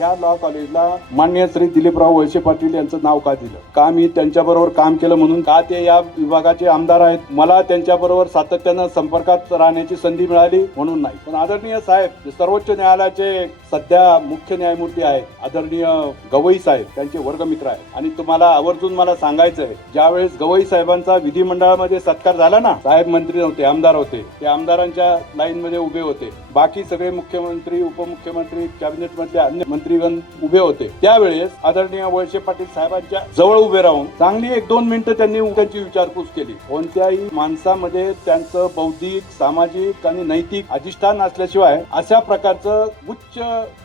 ह्या लॉ कॉलेजला माननीय श्री दिलीपराव वळसे पाटील यांचं नाव का दिलं? का मी त्यांच्याबरोबर काम केलं म्हणून? का ते या विभागाचे आमदार आहेत? मला त्यांच्याबरोबर सातत्यानं संपर्कात राहण्याची संधी मिळाली म्हणून नाही. पण आदरणीय साहेब, सर्वोच्च न्यायालयाचे सध्या मुख्य न्यायमूर्ती आहेत आदरणीय गवई साहेब, त्यांचे वर्गमित्र आहेत. आणि तुम्हाला आवर्जून मला सांगायचं आहे, ज्यावेळेस गवई साहेबांचा विधिमंडळामध्ये सत्कार झाला ना, साहेब मंत्री नव्हते, आमदार होते. ते आमदारांच्या लाईन मध्ये उभे होते. बाकी सगळे मुख्यमंत्री, उपमुख्यमंत्री, कॅबिनेट मधले अन्य मंत्रीगण उभे होते. त्यावेळेस आदरणीय वळसे पाटील साहेबांच्या जवळ उभे राहून चांगली 1-2 मिनिटं त्यांनी त्यांची विचारपूस केली. कोणत्याही माणसामध्ये त्यांचं बौद्धिक, सामाजिक आणि नैतिक अधिष्ठान असल्याशिवाय अशा प्रकारचं उच्च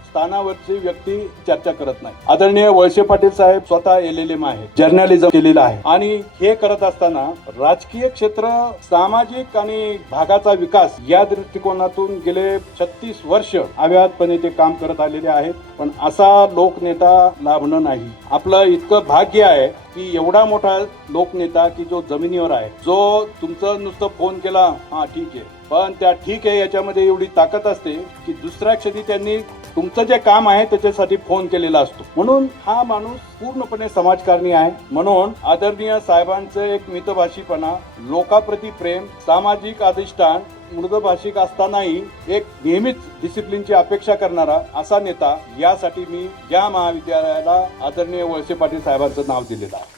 स्थानावरची व्यक्ती चर्चा करत नाही. आदरणीय वळसे पाटील साहेब स्वतः LLM आहे, जर्नलिझम केलेलं आहे. आणि हे करत असताना राजकीय क्षेत्र, सामाजिक आणि भागाचा विकास या दृष्टिकोनातून गेले 36 वर्ष अव्याहतपणे ते काम करत आलेले आहेत. पण असा लोकनेता लाभणं नाही. आपलं इतकं भाग्य आहे की एवढा मोठा लोकनेता की जो जमिनीवर आहे, जो तुमचं नुसतं फोन केला, हा ठीक आहे, पण त्या ठीक आहे याच्यामध्ये एवढी ताकद असते की दुसऱ्या क्षणी त्यांनी तुमचं जे काम आहे त्याच्यासाठी फोन केलेला असतो. म्हणून हा माणूस पूर्णपणे समाजकारणी आहे. म्हणून आदरणीय साहेबांचं एक मितभाषीपणा, लोकाप्रती प्रेम, सामाजिक अधिष्ठान, मृदभाषिक असतानाही एक नेहमीच डिसिप्लिनची अपेक्षा करणारा असा नेता, यासाठी मी या महाविद्यालयाला आदरणीय वळसे पाटील साहेबांचं नाव दिलेलं आहे.